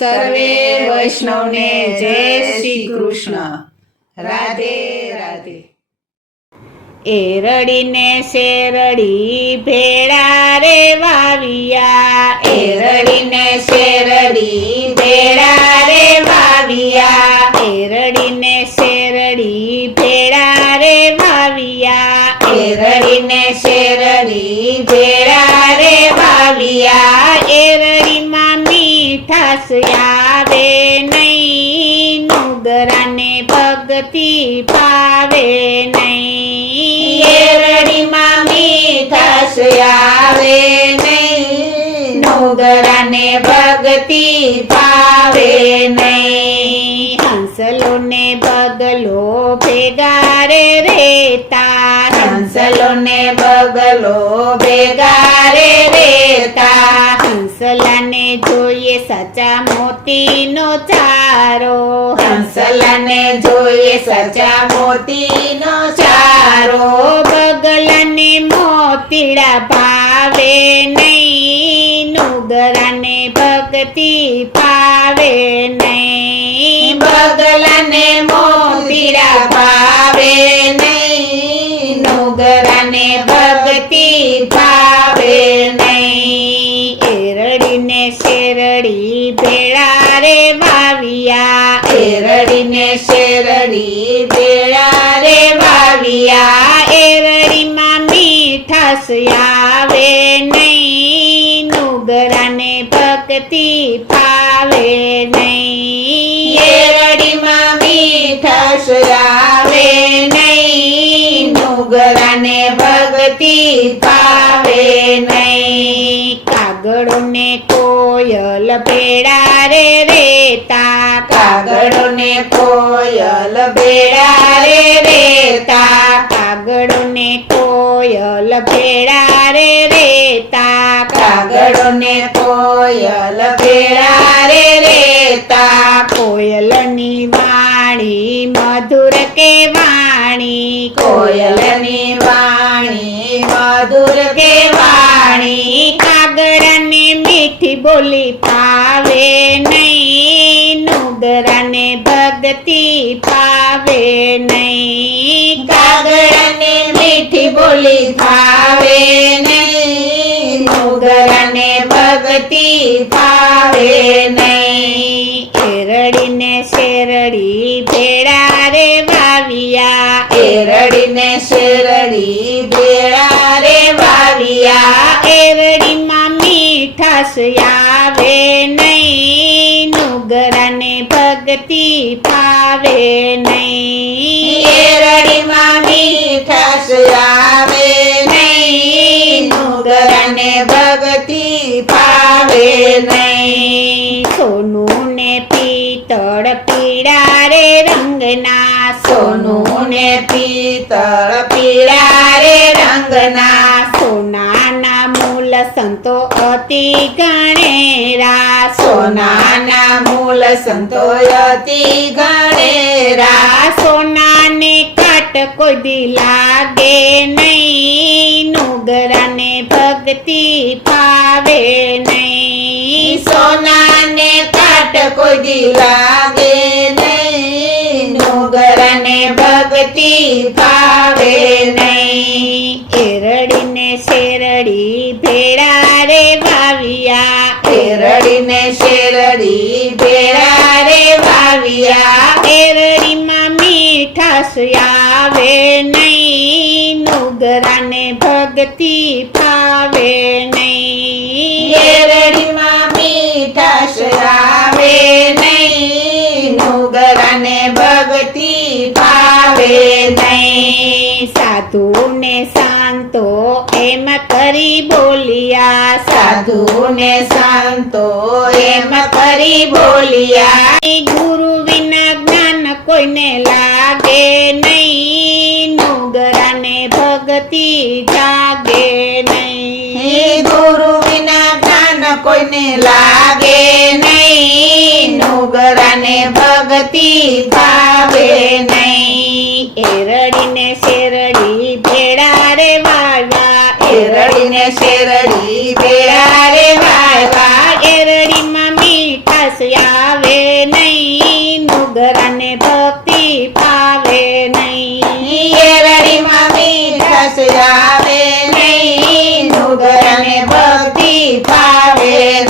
સર્વે વૈષ્ણવને જય શ્રી કૃષ્ણ. રાધે રાધે. એરડીને શેરડી ભેળા રે વાવિયા, એરડીને શેરડી ભેળા રે વાવિયા, એરડીને શેરડી ભેળા રે વાવિયા, એરડીને શેરડી ભેળા રે વાવિયા, એરડીમાં મીઠાશ આવે નહીં, નુગરાને ભક્તિ પાવે નહીં, એરડીમાં મીઠાશ આવે નહીં, નુગરાને ભક્તિ ભાવે નહીં. હંસલો ને બગલો ભેગા રે રેતા, હંસલો ને બગલો ભેગા રે રેતા, હંસલાને જોઈએ સાચા મોતીનો ચારો, હંસલાને જોઈએ સાચા મોતીનો ચારો, બગલાને મોતીડા ભાવે નહીં, નુગરાને ભક્તિ પાવે નહીં, બગલાને મોતીડા ભાવે નહીં, નુગરાને ભક્તિ ભાવે નહીં. એરડીને શેરડી ભેળા રે વાવિયા, એરડીને શેરડી ભેળા રે વાવિયા, એરડીમાં મીઠાશ આવે નહીં, નુગરાને ભક્તિ પાવે નહીં, એરડીમાં મીઠાશ આવે નહીં, નુગરાને ભક્તિ ભાવે નહીં. કાગડો ને કોયલ ભેળા રે રેતા, કાગડો ને કોયલ ભેળા રે રેતા, કાગડો ને કોયલ ભેળા રે રેતા, કાગડો ને કોયલ ભેળા રે રેતા, કોયલની વાણી મધુર કે વાણી, કોયલની વાણી મધુર કે વાણી, કાગડાને મીઠી બોલી પાવે નહીં, નુગરાને ભક્તિ પાવે નહીં, કાગડાને મીઠી બોલી ભાવે નહીં, નુગરાને ભક્તિ ભાવે નહીં. એરડીને શેરડી ભેળા રે વાવિયા, એરડીને શેરડી ભેળા રે વાવિયા, એરડીમાં મીઠાશ આવે નહીં, નુગરાને ભક્તિ પાવે નહીં, એરડીમાં મીઠાશ આવે નહીં, નુગરાને ભક્તિ ભાવે નહીં. સોનું ને પિત્તળ પીળા રે રંગના, સોનું ને પિત્તળ પીળા રે રંગના, સોનાના મૂલ સંતો અતિ ગણેરા, સોનાના મૂલ સંતોયતિ ગણેરા, સોનાને કાટ કોઈ દી લાગે નહીં, નુગરાને ભક્તિ પાવે નહીં, સોનાને કાટ કોઈ દી લાગે નહીં, નુગરાને ભક્તિ ભાવે નહીં. એરડીને શેરડી ભેળા રે વાવિયા, એરડીને શેરડી ભેળા રે વાવિયા, એરડીમાં મીઠાશ આવે નહીં, નુગરાને ભક્તિ પાવે નહીં, એરડીમાં મીઠાશ આવે નહીં, નુગરાને ભક્તિ ભાવે નહીં. સાધુ ને શાંતો એમ કરી બોલિયા, સાધુ ને સંતો એમ કરી બોલિયા, ગુરુ વિના જ્ઞાન કોઈને લાગે નહીં, નુગરાને ભક્તિ જાગે નહીં, ગુરુ વિના જ્ઞાન કોઈને લાગે નહીં, નુગરાને ભક્તિ ભાવે નહીં. એરડીને શેરડી ભેળા રે વાવ્યા, એરડીને શેરડી ભેળા રે વાવ્યા, એરડીમાં મીઠાશ નુગરાને ભક્તિ ભાવે નહીં. શેરડીમાં મીઠાશ આવે નહીં, નુગરાને ભક્તિ ભાવે